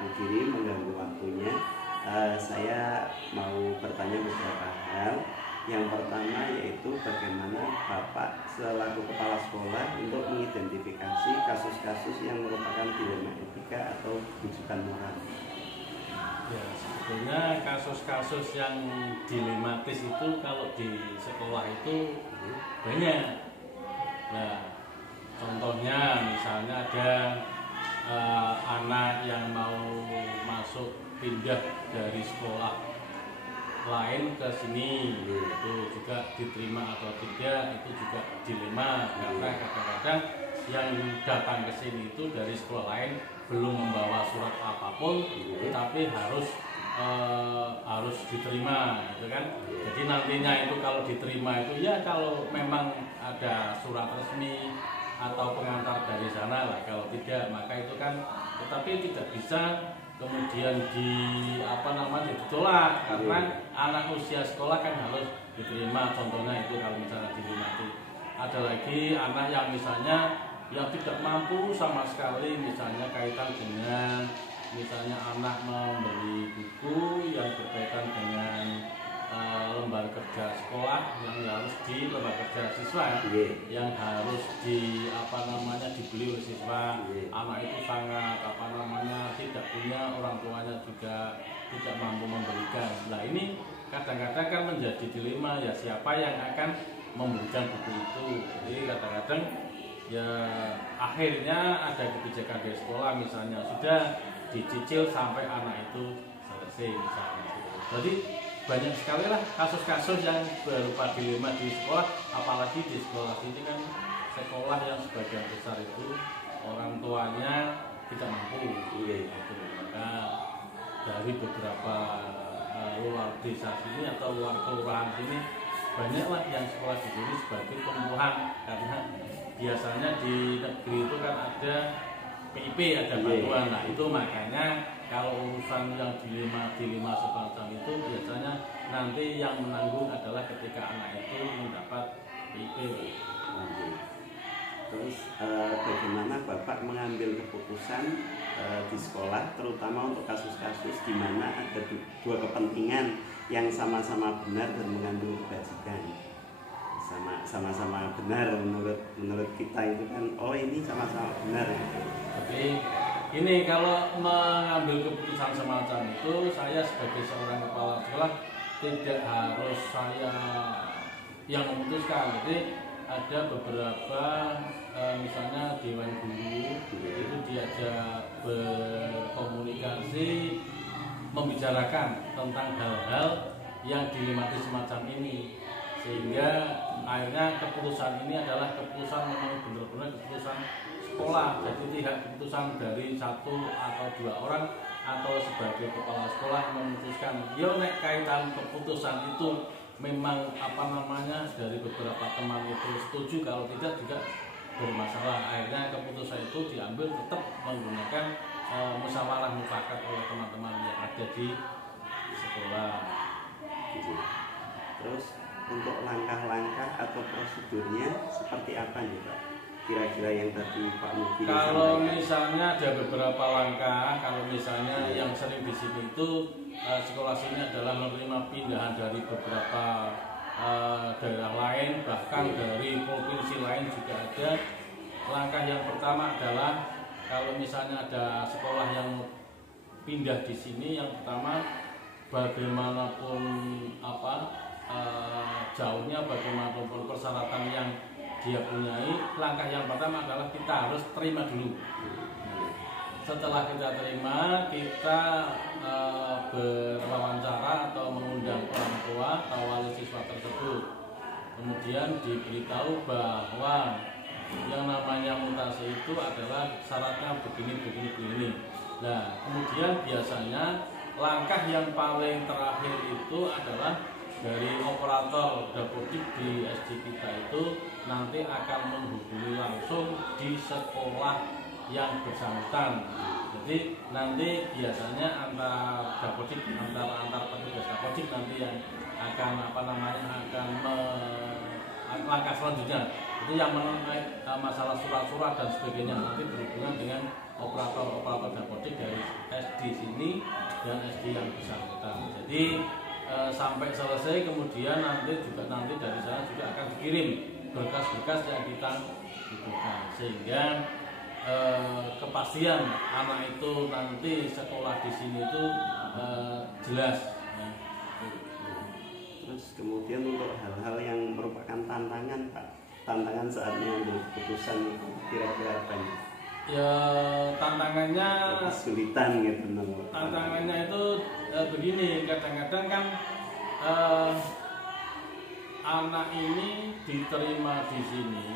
Mujiri mengganggu waktunya. Saya mau bertanya beberapa hal. Yang pertama yaitu bagaimana Bapak selaku kepala sekolah untuk mengidentifikasi kasus-kasus yang merupakan dilema etika atau rujukan moral. Ya, sebetulnya kasus-kasus yang dilematis itu kalau di sekolah itu banyak. Nah, contohnya misalnya ada anak yang mau masuk pindah dari sekolah lain ke sini, itu juga diterima atau tidak, itu juga dilema karena kadang-kadang yang datang ke sini itu dari sekolah lain belum membawa surat apapun, tapi harus diterima, gitu kan? Jadi nantinya itu kalau diterima itu ya kalau memang ada surat resmi atau pengantar dari sana lah, kalau tidak maka itu kan, tetapi tidak bisa kemudian ditolak karena anak usia sekolah kan harus diterima. Contohnya itu kalau misalnya diminati. Ada lagi anak yang misalnya yang tidak mampu sama sekali, misalnya kaitan dengan misalnya anak membeli buku yang berkaitan dengan lembar kerja sekolah yang harus di lembar kerja siswa yang harus dibeli oleh siswa. Anak itu sangat tidak punya, orang tuanya juga tidak mampu memberikan. Nah ini kadang-kadang kan menjadi dilema, ya siapa yang akan memberikan buku itu. Jadi kadang-kadang ya akhirnya ada kebijakan dari sekolah misalnya sudah dicicil sampai anak itu selesai misalnya. Jadi banyak sekali lah kasus-kasus yang berupa dilema di sekolah, apalagi di sekolah ini kan sekolah yang sebagian besar itu orang tuanya tidak mampu. Maka dari beberapa luar desa sini atau luar kelurahan sini banyaklah yang sekolah di sini sebagai tumbuhan, karena biasanya di negeri itu kan ada PIP, ada bantuan. Nah itu makanya kalau urusan yang dilema semacam itu biasanya nanti yang menanggung adalah ketika anak itu mendapat PIP. Terus bagaimana Bapak mengambil keputusan di sekolah, terutama untuk kasus-kasus di mana ada dua kepentingan yang sama-sama benar dan mengandung kebajikan, sama-sama benar menurut kita itu kan, oh ini sama-sama benar. Jadi ini kalau mengambil keputusan semacam itu, saya sebagai seorang kepala sekolah tidak harus saya yang memutuskan. Jadi ada beberapa misalnya dewan guru itu diajak berkomunikasi, membicarakan tentang hal-hal yang dilematis semacam ini, sehingga akhirnya keputusan ini adalah keputusan memang benar-benar keputusan sekolah. Jadi tidak keputusan dari satu atau dua orang atau sebagai kepala sekolah memutuskan. Yo nek kaitan keputusan itu memang dari beberapa teman itu setuju, kalau tidak juga bermasalah. Akhirnya keputusan itu diambil tetap menggunakan musyawarah mufakat oleh teman-teman yang ada di sekolah. Terus untuk langkah-langkah atau prosedurnya seperti apa nih Pak? Kira-kira yang tadi Pak Mujiri kalau sampaikan. misalnya ada beberapa langkah, kalau misalnya yang sering di sini itu sekolah sini adalah menerima pindahan dari beberapa daerah lain, bahkan dari provinsi lain juga ada. Langkah yang pertama adalah kalau misalnya ada sekolah yang pindah di sini, yang pertama bagaimanapun jauhnya, bagaimanapun persyaratan yang dia punyai, langkah yang pertama adalah kita harus terima dulu. Setelah kita terima, kita berwawancara atau mengundang orang tua atau wali siswa tersebut. Kemudian diberitahu bahwa yang namanya mutasi itu adalah syaratnya begini. Nah, kemudian biasanya langkah yang paling terakhir itu adalah dari operator dapodik di SD kita itu nanti akan menghubungi langsung di sekolah yang bersangkutan. Jadi nanti biasanya antar petugas dapodik nanti yang akan langkah selanjutnya itu yang mengenai masalah surat-surat dan sebagainya nanti berhubungan dengan operator dapodik dari SD di sini dan SD yang bersangkutan. Jadi sampai selesai kemudian nanti dari sana juga akan dikirim berkas-berkas yang kita butuhkan, sehingga kepastian anak itu nanti sekolah di sini itu jelas. Terus kemudian untuk hal-hal yang merupakan tantangan Pak, tantangan saat mengambil keputusan kira-kira apa nih? Ya tantangannya kesulitan gitu. Tantangannya itu begini, kadang-kadang kan anak ini diterima di sini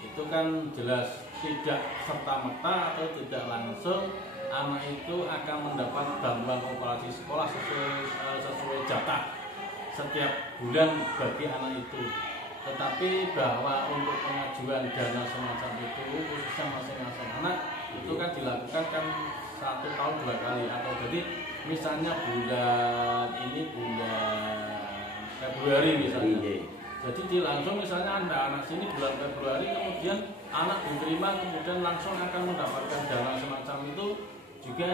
itu kan jelas tidak serta-merta atau tidak langsung anak itu akan mendapat bantuan operasi sekolah sesuai jatah setiap bulan bagi anak itu. Tetapi bahwa untuk pengajuan dana semacam itu khususnya masing-masing anak itu kan dilakukan kan 1 tahun 2 kali, atau jadi misalnya bulan Februari misalnya. Jadi langsung misalnya anak sini bulan Februari kemudian anak diterima kemudian langsung akan mendapatkan dana semacam itu juga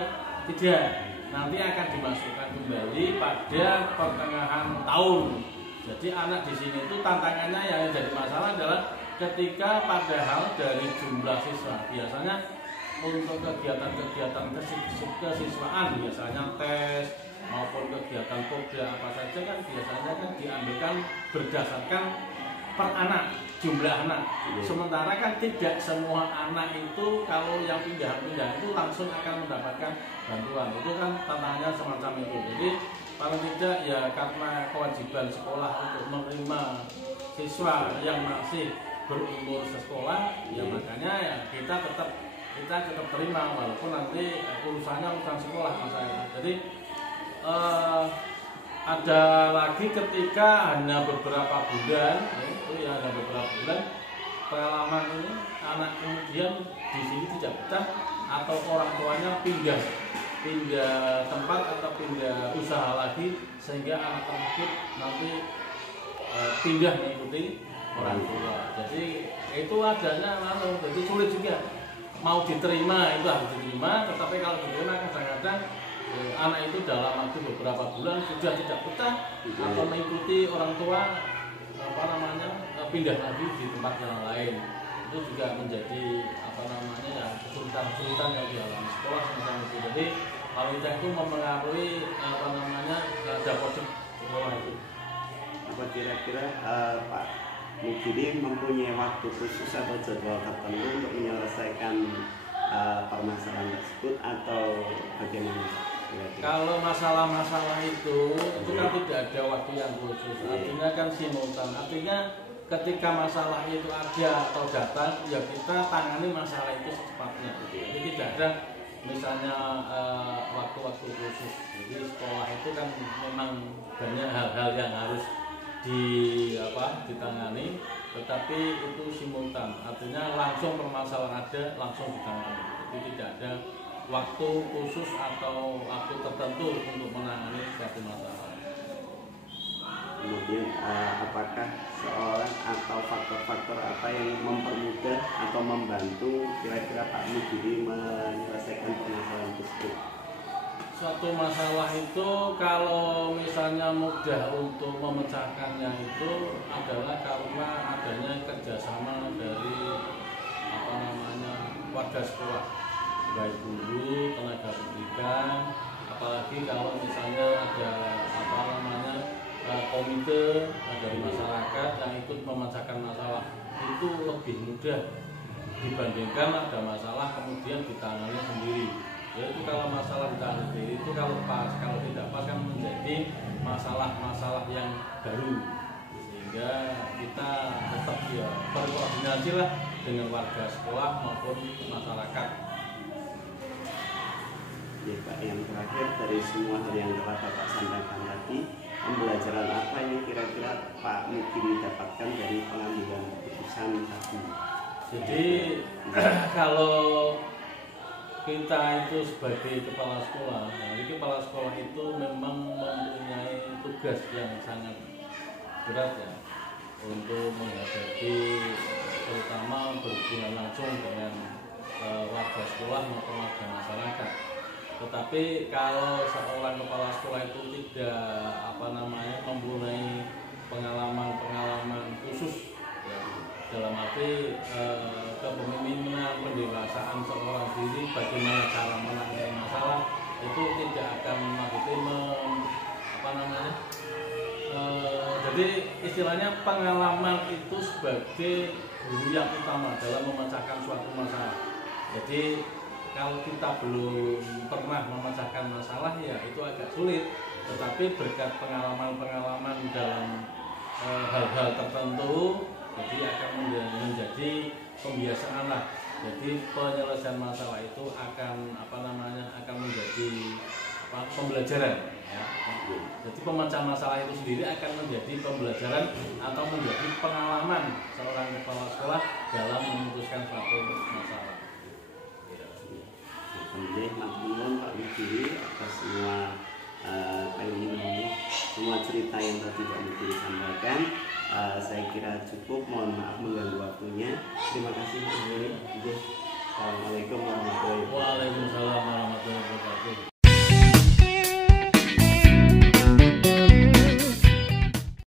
tidak. Nanti akan dimasukkan kembali pada pertengahan tahun. Jadi anak di sini itu tantangannya yang jadi masalah adalah ketika padahal dari jumlah siswa biasanya untuk kegiatan-kegiatan kesiswaan biasanya tes maupun kegiatan pokja apa saja kan biasanya kan diambilkan berdasarkan per anak, jumlah anak. Sementara kan tidak semua anak itu kalau yang pindah-pindah itu langsung akan mendapatkan bantuan. Itu kan tantangannya semacam itu. Jadi paling tidak ya karena kewajiban sekolah untuk menerima siswa yang masih berumur sekolah, ya makanya ya kita tetap terima walaupun nanti urusannya urusan sekolah misalnya. Jadi ada lagi ketika hanya beberapa bulan, hanya beberapa bulan pengalaman ini anak kemudian di sini tidak betah atau orang tuanya pindah tempat atau pindah usaha lagi sehingga anak tersebut nanti pindah mengikuti orang tua. Jadi itu adanya lalu, jadi sulit juga mau diterima itu harus diterima, tetapi kalau diterima kadang-kadang anak itu dalam waktu beberapa bulan sudah tidak betah atau mengikuti orang tua pindah lagi di tempat yang lain. Itu juga menjadi kesulitan yang dialami sekolah semacam itu. Jadi wanita itu mempengaruhi dapodik sekolah itu. Apa kira-kira Pak Mukidi mempunyai waktu khusus atau jadwal tertentu untuk menyelesaikan permasalahan tersebut atau bagaimana? Kalau masalah-masalah itu kan tidak ada waktu yang khusus. Artinya kan simultan. Artinya ketika masalah itu ada atau datang, ya kita tangani masalah itu secepatnya. Jadi tidak ada misalnya waktu-waktu khusus. Jadi sekolah itu kan memang banyak hal-hal yang harus ditangani, tetapi itu simultan. Artinya langsung permasalahan ada, langsung ditangani. Jadi tidak ada waktu khusus atau waktu tertentu untuk menangani suatu masalah. Kemudian apakah seorang atau faktor-faktor apa yang mempermudah atau membantu kira-kira Pak Mukidi menyelesaikan permasalahan tersebut? Suatu masalah itu kalau misalnya mudah untuk memecahkannya itu adalah karena adanya kerjasama dari warga sekolah, baik guru, tenaga pendidikan, apalagi kalau misalnya ada komite dari masyarakat yang ikut memecahkan masalah, itu lebih mudah dibandingkan ada masalah kemudian ditangani sendiri. Yaitu kalau masalah ditangani sendiri itu kalau tidak pas kan menjadi masalah-masalah yang baru, sehingga kita tetap ya berkoordinasi lah dengan warga sekolah maupun masyarakat. Ya Pak, yang terakhir dari semua hal yang telah Bapak sampaikan tadi, pembelajaran apa yang kira-kira Pak Mukidi dapatkan dari pengambilan keputusan tadi? Jadi kalau kita itu sebagai kepala sekolah, jadi kepala sekolah itu memang mempunyai tugas yang sangat berat ya untuk menghadapi terutama berhubungan langsung dengan warga sekolah maupun warga masyarakat. Tapi kalau seorang kepala sekolah itu tidak mempunyai pengalaman khusus ya, dalam arti kepemimpinan, pendewasaan seorang diri, bagaimana cara menangani masalah, itu tidak akan jadi istilahnya pengalaman itu sebagai guru yang utama dalam memecahkan suatu masalah. Jadi kalau kita belum pernah memecahkan masalah ya itu agak sulit, tetapi berkat pengalaman-pengalaman dalam hal-hal tertentu jadi akan menjadi pembiasaan lah. Jadi penyelesaian masalah itu akan akan menjadi pembelajaran ya. Jadi pemecahan masalah itu sendiri akan menjadi pembelajaran atau menjadi pengalaman seorang kepala sekolah dalam memutuskan suatu masalah. Kemudian matur Pak Mudiri atas semua semua cerita yang tadi Pak Mudiri sampaikan. Saya kira cukup. Mohon maaf mengganggu waktunya. Terima kasih Pak Mudiri.